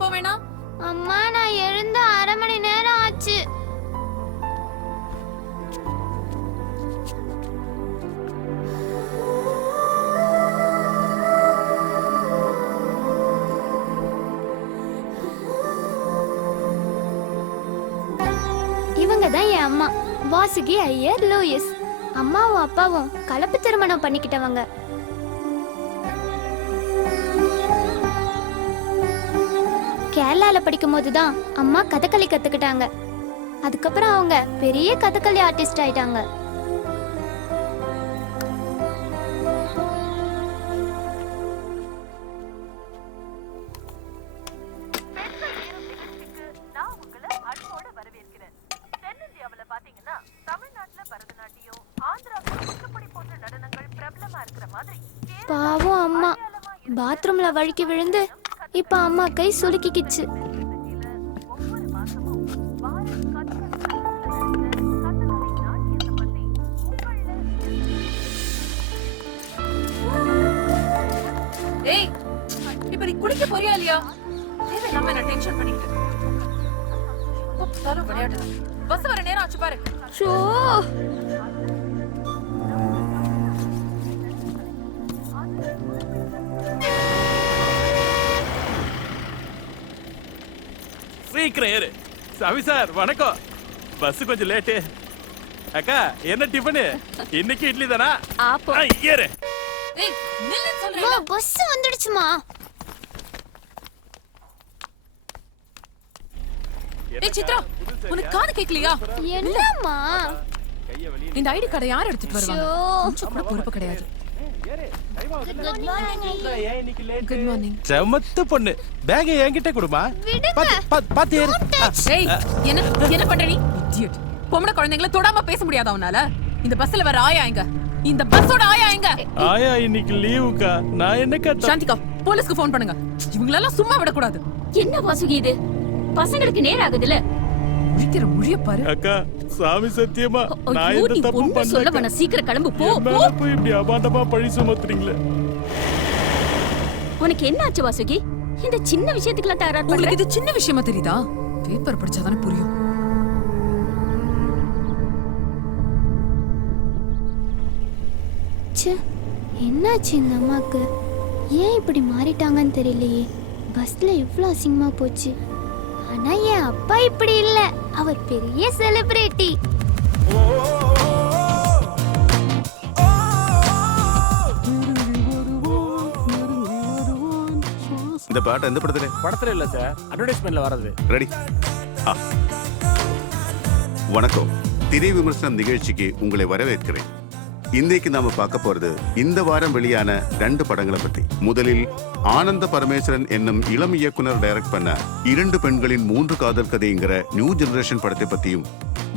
எப்போ வேணா? அம்மா நான் எழுந்த 1/2 மணி நேரம் ஆச்சு. இவங்க தான் என் அம்மா, வாசுகி ஐயர் லூயிஸ். அம்மாவும் அப்பாவும் கலப்பு திருமணம் பண்ணிக்கிட்டவங்க. கேரளால படிக்கும் போதுதான் அம்மா கதகளி கத்துக்கிட்டாங்க. அதுக்கப்புறம் அவங்க பெரிய கதகளி ஆர்டிஸ்ட் ஆயிட்டாங்க. பாவம் அம்மா பாத்ரூம்ல வழுக்கி விழுந்து இப்ப அம்மா கை சுளுக்கிக்கிச்சு. ஏய், இப்ப நீ குளிக்க போறியா இல்லையா? தேவையில்லாம என்ன டென்ஷன் பண்ணிட்டு. தர விளையாடு. பஸ் வர நேரம் ஆச்சு பாரு. ஷோ சீக்கிரம் ஏறு. சாமி சார் வணக்கம். பஸ் கொஞ்சம் லேட்டு. அக்கா என்ன டிஃபனு? இன்னைக்கு இட்லி தானா? ஆப்போ. ஏறு. ஏய் நில்லு சொல்றேன். பஸ் வந்துடுச்சுமா. ஏய் சித்ரா, உனக்கு காது கேக்கலையா? என்னம்மா? இந்த ஐடி கார்டை யார் எடுத்துட்டு வருவாங்க? கொஞ்சம் கூட பொறுப்பு கிடையாது. Good morning. செமத்து பொண்ணு. பேக் என்கிட்ட கொடுமா. பாத்து ஏறு. ஏய் என்ன பண்ற நீ? இடியட். பொம்பளை குழந்தைகளை தொடாம பேச முடியாதா உன்னால? இந்த பஸ்ல வர ஆயா எங்க? இந்த பஸ்ஸோட ஆயா எங்க? ஆயா இன்னைக்கு லீவுக்கா. நான் என்ன கட்ட? சாந்திகா, போலீஸ்க்கு ஃபோன் பண்ணுங்க. இவங்களெல்லாம் சும்மா விட கூடாது. என்ன வாசுகி இது? பசங்களுக்கு நேரம் ஆகுதுல. முழிக்கிற முழிய பாரு. அக்கா சாமி சத்தியமா நான் ஐயோ, இந்த நீ தப்பு ஒண்ணும் சொல்ல வேணாம். சீக்கிரம் கிளம்பு போ. போய் இப்படி அபாண்டமா பழி சுமத்துறீங்களே. உனக்கு என்ன ஆச்சு வாசுகி? இந்த சின்ன விஷயத்துக்குலாம் தயாரா பண்ற? உங்களுக்கு இது சின்ன விஷயமா தெரியுதா? பேப்பர் படிச்சாதானே புரியும். என்னாச்சு இந்த அம்மாக்கு? ஏன் இப்படி மாறிட்டாங்கன்னு தெரியலையே. பஸ்ல இவ்ளோ அசிங்கமா போச்சு. ஆனா என் அப்பா இப்படி இல்ல. அவர் பெரிய செலிபிரிட்டி. இந்த பாட்டு எந்த படத்துல இல்ல சார், அட்வர்டைஸ்மென்ட்ல வரது. ரெடி. வணக்கம், திரை விமர்சனம் நிகழ்ச்சிக்கு உங்களை வரவேற்கிறேன். இன்னைக்கு நாம பார்க்க போறது இந்த வாரம் வெளியான 2 படங்களை பத்தி. முதலில் ஆனந்த பரமேஸ்வரன் என்னும் இளம் இயக்குனர் டைரக்ட் பண்ண 2 பெண்களின் 3 காதல் கதைங்கிற நியூ ஜெனரேஷன் படத்தை பத்தியும்,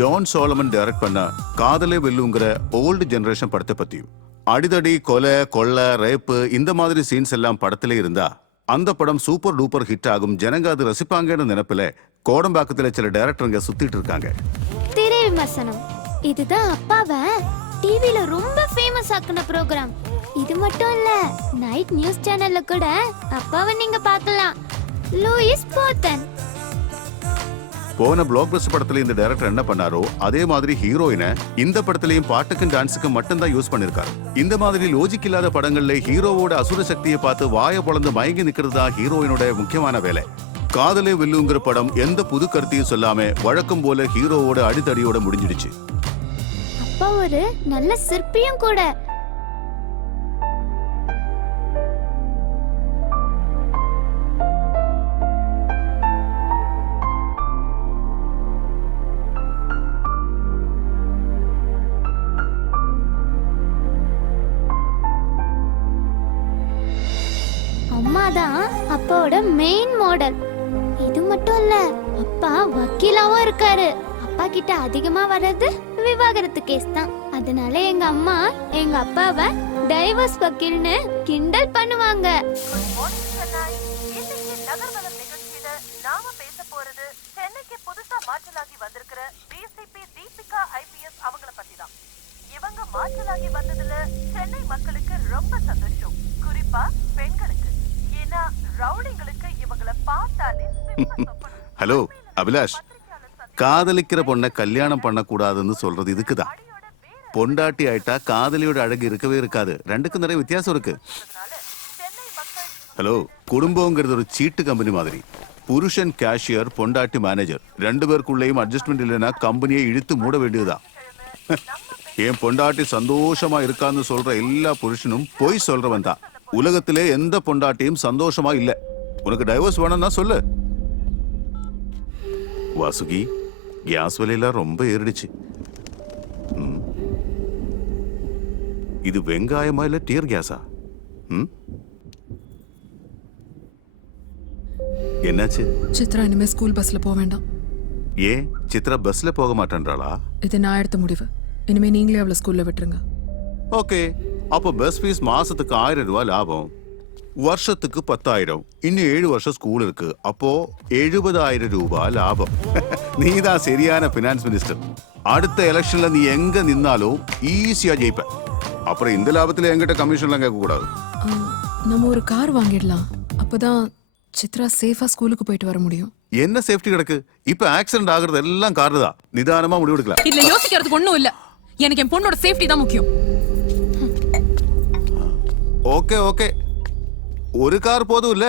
ஜான் சோலமன் டைரக்ட் பண்ண காதலே வெல்லுங்கிற ஓல்டு ஜெனரேஷன் படத்தை பத்தியும். அடிதடி, கொலை, கொள்ளை, ரேப்பு இந்த மாதிரி சீன்ஸ் எல்லாம் படத்திலே இருந்தா அந்த படம் சூப்பர் டூப்பர் ஹிட் ஆகும், ஜனங்க அது ரசிப்பாங்கன்னு நினைப்பில கோடம்பாக்கத்துல சில டைரக்டருங்க சுத்திட்டு இருக்காங்க. திரை விமர்சனம் இதுதான் அப்பாவை டிவில ரொம்ப ஃபேமஸ் ஆக்குன ப்ரோகிராம். இது மட்டும் இல்ல, நைட் நியூஸ் சேனல்ல கூட அப்பாவை நீங்க பார்க்கலாம். லூயிஸ் போத்தன். போன பிளாக் பஸ்டர் படத்துல இந்த டைரக்டர் என்ன பண்ணாரோ அதே மாதிரி ஹீரோயினை இந்த படத்திலையும் பாட்டுக்கும் டான்ஸுக்கும் மட்டும்தான் யூஸ் பண்ணிருக்காரு. இந்த மாதிரி லோஜிக் இல்லாத படங்கள்ல ஹீரோவோட அசுர சக்தியை பார்த்து வாயை பொளந்து மயங்கி நிக்கிறது தான் ஹீரோயினோட முக்கியமான வேலை. காதலே வெல்லுங்கிற படம் எந்த புது கருத்தையும் சொல்லாம வழக்கம் போல ஹீரோவோட அடித்தடியோட முடிஞ்சிடுச்சு. அப்பா ஒரு நல்ல சிற்பியும் கூட. அம்மாதான் அப்பாவோட மெயின் மாடல். இது மட்டும் இல்ல, அப்பா வக்கீலாவும் இருக்காரு. அப்பா கிட்ட அதிகமா வர்றது விவாகரத்து கேஸ் தான். அதனால எங்க அம்மா எங்க அப்பாவை டைவர்ஸ் வக்கீல்னு கிண்டல் பண்ணுவாங்க. நாம பேச போறது சென்னைக்கு புதுசா மாற்றலாகி வந்திருக்கிற டிசிபி தீபிகா ஐபிஎஸ் அவங்கள பத்தி தான். இவங்க மாற்றலாகி வந்ததுல சென்னை மக்களுக்கு ரொம்ப சந்தோஷம், குறிப்பா பெண்களுக்கு. ஏன்னா ரவுடிங்களுக்கு இவங்க ஹலோ அபிலாஷ், காதலிக்கிற பொண்ணை கல்யாணம் பண்ணக்கூடாதுன்னு சொல்றது இதுக்குதான். பொண்டாட்டி ஆயிட்டா காதலியோட அழகு இருக்கவே இருக்காது. ரெண்டுக்கும் நிறைய வித்தியாசம் இருக்கு. ஹலோ, குடும்பங்கிறது ஒரு சீட்டு கம்பெனி மாதிரி. புருஷன் கேஷியர், பொண்டாட்டி மேனேஜர். ரெண்டு பேருக்குள்ளேயும் அட்ஜஸ்ட்மெண்ட் இல்லைன்னா கம்பெனியை இழுத்து மூட வேண்டியதுதான். என் பொண்டாட்டி சந்தோஷமா இருக்கான்னு சொல்ற எல்லா புருஷனும் பொய் சொல்றவன் தான். உலகத்திலே எந்த பொண்டாட்டியும் சந்தோஷமா இல்ல. உனக்கு டைவர்ஸ் வேணும்னா சொல்லு. வாசுகி, கேஸ் விலையெல்லாம் ரொம்ப ஏறிடுச்சு. இது வெங்காயமா இல்ல டியர் கேஸா? என்னாச்சு? சித்ரா இனிமே ஸ்கூல் பஸ்ல போக வேண்டாம். ஏன் சித்ரா பஸ்ல போக மாட்டேன்றாளா? இது நான் எடுத்த முடிவு. இனிமே நீங்களே அவளை ஸ்கூல்ல விட்டுருங்க. ஓகே, அப்போ பஸ் ஃபீஸ் மாசத்துக்கு 1000 ரூபாய் லாபம், வருஷத்துக்கு 10,000. இன்னும் 7 வருஷம் ஸ்கூல் இருக்கு. அப்போ 70,000 ரூபாய் லாபம். நீ தான் சரியான பினான்ஸ் மினிஸ்டர். அடுத்த எலெக்ஷன்ல நீ எங்க நின்னாலும் ஈஸியா ஜெயிப்ப. அப்புறம் இந்த லாபத்துல எங்கிட்ட கமிஷன்லாம் கேட்க கூடாது. நம்ம ஒரு கார் வாங்கிடலாம். அப்பதான் சித்ரா சேஃபா ஸ்கூலுக்கு போயிட்டு வர முடியும். என்ன சேஃப்டி கிடக்கு? இப்ப ஆக்சிடென்ட் ஆகுறது எல்லாம் கார் தான். நிதானமா முடிவெடுக்கலாம். இதுல யோசிக்கிறதுக்கு ஒண்ணும் இல்ல. எனக்கு என் பொண்ணோட சேஃப்டி தான் முக்கியம். ஓகே ஓகே, ஒரு கார் போதும் இல்ல?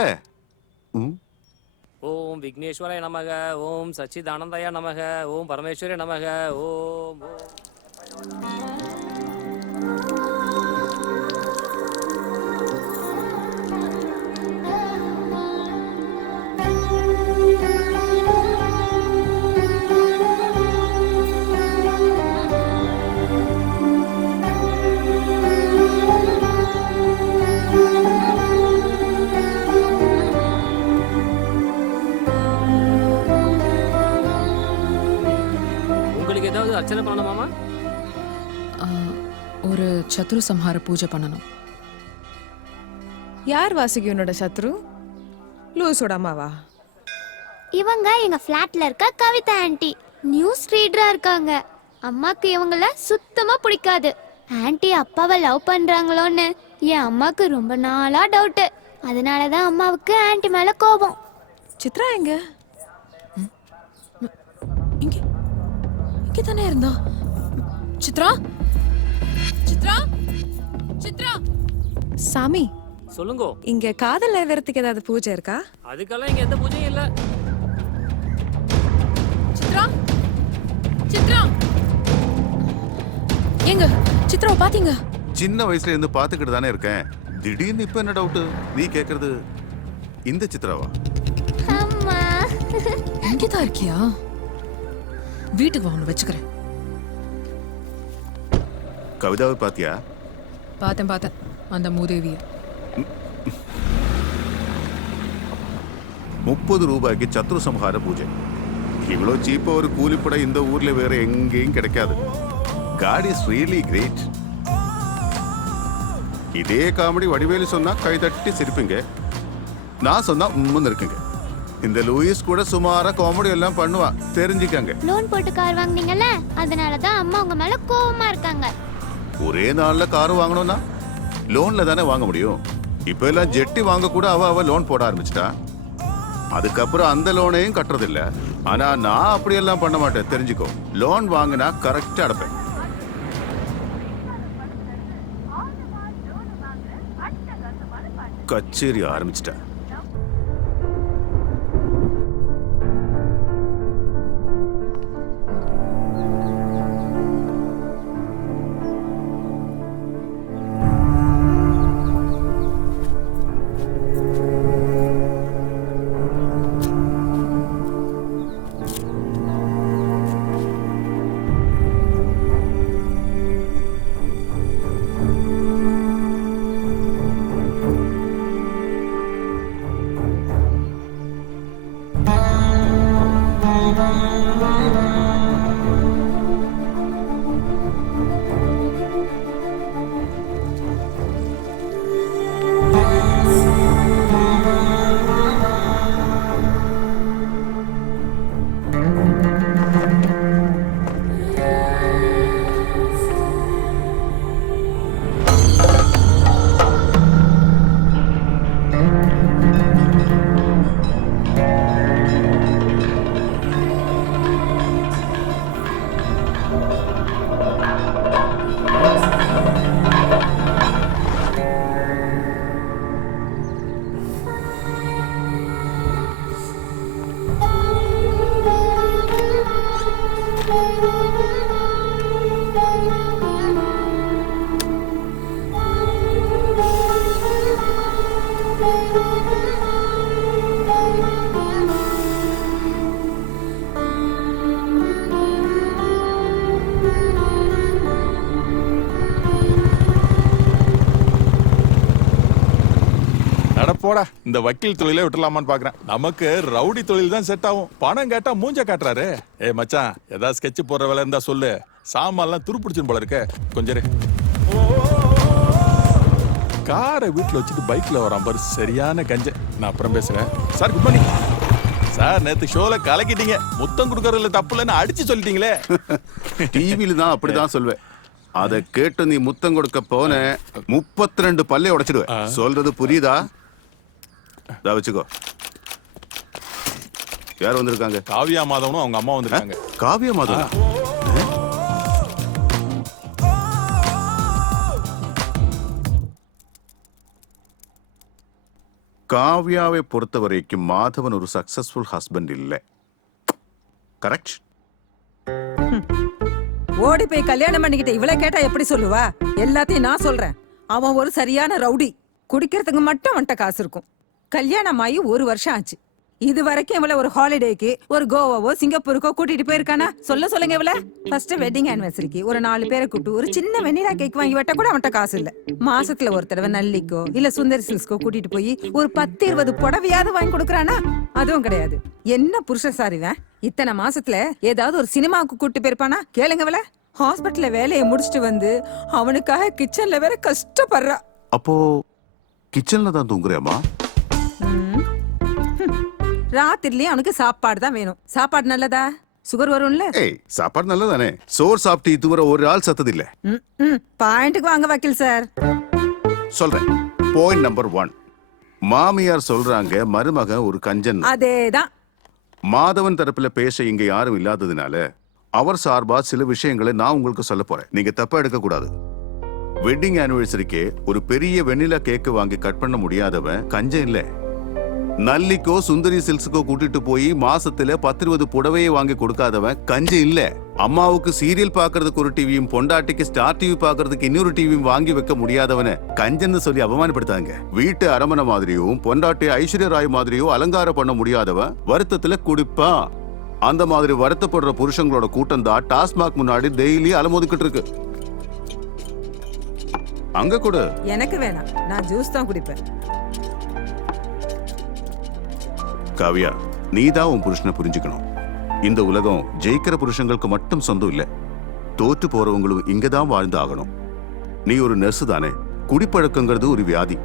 ஓம் விக்னேஸ்வராய நமக, ஓம் சச்சிதானந்தாய நமக, ஓம் பரமேஸ்வரிய நமக, ஓம் அர்ச்சனை பண்ணணுமாமா? ஒரு சத்ரு சம்ஹார பூஜை பண்ணணும். யார் வாசுகி உன்னோட சத்ரு? லூசோட அம்மாவா? இவங்க எங்க ஃபிளாட்ல இருக்க கவிதா ஆன்ட்டி. நியூஸ் ரீடரா இருக்காங்க. அம்மாக்கு இவங்கள சுத்தமா பிடிக்காது. ஆன்ட்டி அப்பாவை லவ் பண்றாங்களோன்னு என் அம்மாக்கு ரொம்ப நாளா டவுட். அதனாலதான் அம்மாவுக்கு ஆன்ட்டி மேல கோபம். சித்ரா எங்க? இங்க இங்க தானே இருந்தா. சித்ரா, சித்ரா, சித்ரா. சாமி, சொல்லுங்க. இங்க காதல் நிறைவேறதுக்கு ஏதாவது பூஜை இருக்கா? அதுக்கெல்லாம் இங்க எந்த பூஜையும் இல்ல. சித்ரா, சித்ரா, எங்க சித்ராவை பாத்தீங்க? சின்ன வயசுல இருந்து பாத்துக்கிட்டு தானே இருக்கேன். திடீர்னு இப்ப என்ன டவுட்? நீ கேக்குறது இந்த சித்ராவா? அம்மா, இங்கதான் இருக்கியா? வீட்டுக்கு வாங்க, வச்சுக்கிறேன். கவிதாவை பாத்தியா? பார்த்தேன் அந்த மூதேவிய. 30 ரூபாய்க்கு சத்ரு சம்ஹார பூஜை. இவ்வளோ சீப்பா ஒரு கூலிப்படை இந்த ஊர்ல வேற எங்கேயும் கிடைக்காது. God is really great. இதே காமெடி வடிவேலு சொன்னா கை தட்டி சிரிப்பீங்க, நான் சொன்னா உம்முன்னு இருக்குங்க. இந்த லூயிஸ் கூட சுமாரா காமெடி எல்லாம் பண்ணுவா, தெரிஞ்சுக்கங்க. லோன் போட்டு கார் வாங்குனீங்கல்ல, அதனாலதான் அம்மா உங்க மேல கோவமா இருக்காங்க. ஒரே நாள்ல கார் வாங்கணும்னா லோன்ல தானே வாங்க முடியும். இப்ப எல்லாம் ஜெட்டி வாங்க கூட அவ லோன் போட ஆரம்பிச்சிட்டா. அதுக்கப்புறம் அந்த லோனையும் கட்டுறது இல்ல. ஆனா நான் அப்படியெல்லாம் பண்ண மாட்டேன், தெரிஞ்சுக்கோ. லோன் வாங்கினா கரெக்டா அடைப்பேன். கச்சேரி ஆரம்பிச்சிட்டா. போடா, இந்த வக்கீல் தொழிலே விட்டுலாமான்னு பாக்குறேன். நமக்கு ரவுடி தொழில் தான் செட் ஆகும். பணம் கேட்டா மூஞ்ச காட்டுறாரு. மச்சான், ஏதாவது ஸ்கெட்ச் போடுற வேலை இருந்தா சொல்லு. சாமான்லாம் துருப்பிடிச்சுன்னு போல இருக்க. கொஞ்சம் இரு. காரை வீட்டுல வச்சுட்டு பைக்ல வரான் பாரு, சரியான கஞ்ச. நான் அப்புறம் பேசுறேன். Sir, good morning sir. நேத்து ஷோல கலக்கிட்டீங்க. முத்தம் கொடுக்கறதுல தப்பு இல்லைன்னு அடிச்சு சொல்லிட்டீங்களே. டிவில தான் அப்படிதான் சொல்வேன். அதை கேட்டு நீ முத்தம் கொடுக்க போன 32 பல்லை உடைச்சிடுவேன். சொல்றது புரியுதா? வச்சுக்கோ. யார் வந்திருக்காங்க? காவியா மாதவனும் அவங்க அம்மா வந்திருக்காங்க. காவியா மாதவன்? காவ்யாவை பொறுத்த வரைக்கும் மாதவன் ஒரு சக்சஸ்ஃபுல் ஹஸ்பண்ட் இல்லை. கரெக்ட்? ஓடி போய் கல்யாணம் பண்ணிக்கிட்ட இவளை கேட்டா எப்படி சொல்லுவா? எல்லாத்தையும் நான் சொல்றேன். அவன் ஒரு சரியான ரவுடி. குடிக்கிறதுக்கு மட்டும் வந்துட்ட காசு இருக்கும். கல்யாணம் ஆகி 1 வருஷம் ஆச்சு. இது வரைக்கும் இவளை ஒரு ஹாலிடேக்கு ஒரு கோவாவோ சிங்கப்பூருக்கோ கூட்டிட்டு போயிருக்கானா? சொல்லுங்க இவள. ஃபர்ஸ்ட் வெட்டிங் ஆனிவர்சரிக்கு ஒரு 4 பேரை கூப்பிட்டு ஒரு சின்ன வெண்ணிலா கேக் வாங்கி வெட்ட கூட அவன்கிட்ட காசு இல்ல. மாசத்துல ஒரு தடவை நல்லிக்கோ இல்ல சுந்தர் சில்க்ஸ்கோ கூட்டிட்டு போய் ஒரு 10-20 புடவையாவது வாங்கி கொடுக்கறானா? அதுவும் கிடையாது. என்ன புருஷன் சாரிவன்? இத்தனை மாசத்துல ஏதாவது ஒரு சினிமாவுக்கு கூட்டிட்டு போயிருப்பானா? கேளுங்க இவள. ஹாஸ்பிட்டல்ல வேலையை முடிச்சிட்டு வந்து அவனுக்காக கிச்சன்ல வேற கஷ்டப்படுறா. அப்போ கிச்சன்ல தான் தூங்குறியாமா? ராத்திரிலயும் அவனுக்கு சாப்பாடு தான் வேணும். சாப்பாடு நல்லதா? சுகர் வரும்ல? சாப்பாடு நல்லதானே. சோறு சாப்பிட்டு இதுவரை ஒரு ஆள் சத்தது இல்ல. பாயிண்ட்டுக்கு வாங்க வக்கீல் சார். சொல்றேன். Point number 1. மாமியார் சொல்றாங்க மருமகன் ஒரு கஞ்சன். அதேதான். மாதவன் தரப்புல பேச இங்க யாரும் இல்லாததுனால அவர் சார்பா சில விஷயங்களை நான் உங்களுக்கு சொல்ல போறேன். நீங்க தப்பா எடுக்க கூடாது. வெட்டிங் ஆனிவர்சரிக்கு ஒரு பெரிய வெண்ணிலா கேக்கு வாங்கி கட் பண்ண முடியாதவன் கஞ்சன் இல்ல. நல்லிக்கோ சுந்தரி சில்க்ஸுக்கோ கூட்டிட்டு போய் மாசத்துல 10-20 புடவையை வாங்கி கொடுக்காதவன் கஞ்சன் இல்ல. அம்மாவுக்கு சீரியல் பாக்குறதுக்கு ஒரு டிவியும் பொண்டாட்டிக்கு ஸ்டார் டிவி பாக்குறதுக்கு இன்னொரு டிவியும் வாங்கி வைக்க முடியாதவன கஞ்சன்னு சொல்லி அவமானப்படுத்தாங்க. வீட்டு அரமனை மாதிரியும் பொண்டாட்டி ஐஸ்வர்யா ராய் மாதிரியோ அலங்காரம் பண்ண முடியாதவன் வருத்தத்துல குடிப்பா. அந்த மாதிரி வருத்தப்படுற புருஷங்களோட கூட்டம் தான் டாஸ்மாக் முன்னாடி டெய்லி அலமோதிக்கிட்டு இருக்கு. அங்க கூட எனக்கு வேணாம். நான் ஜூஸ் தான் குடிப்பேன். காவியா, நீதான் உன் புருஷனை புரிஞ்சுக்கணும். இந்த உலகம் ஜெயிக்கிற புருஷங்களுக்கு மட்டும் சொந்தம் இல்ல. தோற்று போறவங்களும் இங்கதான் வாழ்ந்து ஆகணும். நீ ஒரு நர்ஸ் தானே. குடிப்பழக்கங்கிறது ஒரு வியாதி.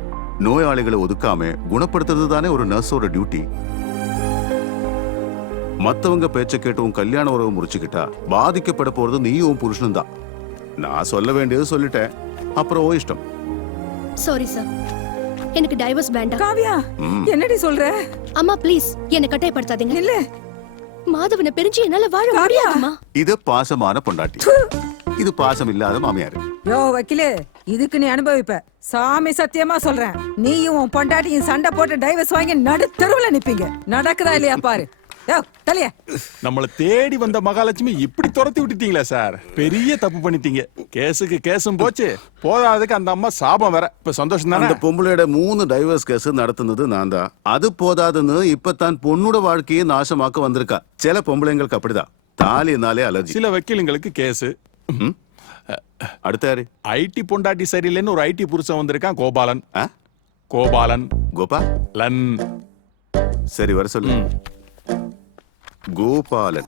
நோயாளிகளை ஒதுக்காம குணப்படுத்துறது தானே ஒரு நர்ஸோட டியூட்டி. மத்தவங்க பேச்ச கேட்டு உன் கல்யாண உறவு முடிச்சுக்கிட்டா பாதிக்கப்பட போறது நீ உன் புருஷனும் தான். நான் சொல்ல வேண்டியது சொல்லிட்டேன். அப்புறம் ஓ இஷ்டம். சாரி சார், எனக்கு டைவர்ஸ் வேண்டாம். காவியா, என்னடி சொல்ற? அம்மா ப்ளீஸ் என்ன கட்டாயப்படுத்தாதீங்க. இல்ல, மாதவனை பிரிஞ்சு என்னால வாழ முடியாதுமா. இது பாசமான பொண்டாட்டி, இது பாசம் இல்லாத மாமியார். யோ வக்கீலே, இதுக்கு நீ அனுபவிப்ப. சாமி சத்தியமா சொல்றேன். நீயும் உன் பொண்டாட்டியும் சண்டை போட்டு டைவர்ஸ் வாங்கி நடு தெருவுல நிப்பீங்க. நடக்குதா இல்லையா பாரு. நம்மள தேடி வந்த மகாலட்சுமி இப்படி துரத்தி விட்டுட்டீங்களா சார்? பெரிய தப்பு பண்ணிட்டீங்க. கேஸுக்கு கேஸும் போச்சு, போதாததுக்கு அந்த அம்மா சாபம் வேற. இப்ப சந்தோஷம் தானே? அந்த பொம்பளையோட 3 டைவர்ஸ் கேஸ் நடத்துனது நான் தான். அது போதாதுன்னு இப்பதான் பொண்ணோட வாழ்க்கையை நாசமாக்க வந்திருக்கா. சில பொம்பளைங்களுக்கு அப்படிதான், தாலினாலே அலர்ஜி. சில வக்கீலுங்களுக்கு கேஸ். அடுத்த யாரு? ஐடி பொண்டாட்டி சரியில்லைன்னு ஒரு ஐடி புருஷன் வந்திருக்கான், கோபாலன். கோபாலன் கோபாலன். சரி, வர சொல்லு. கோபாலன்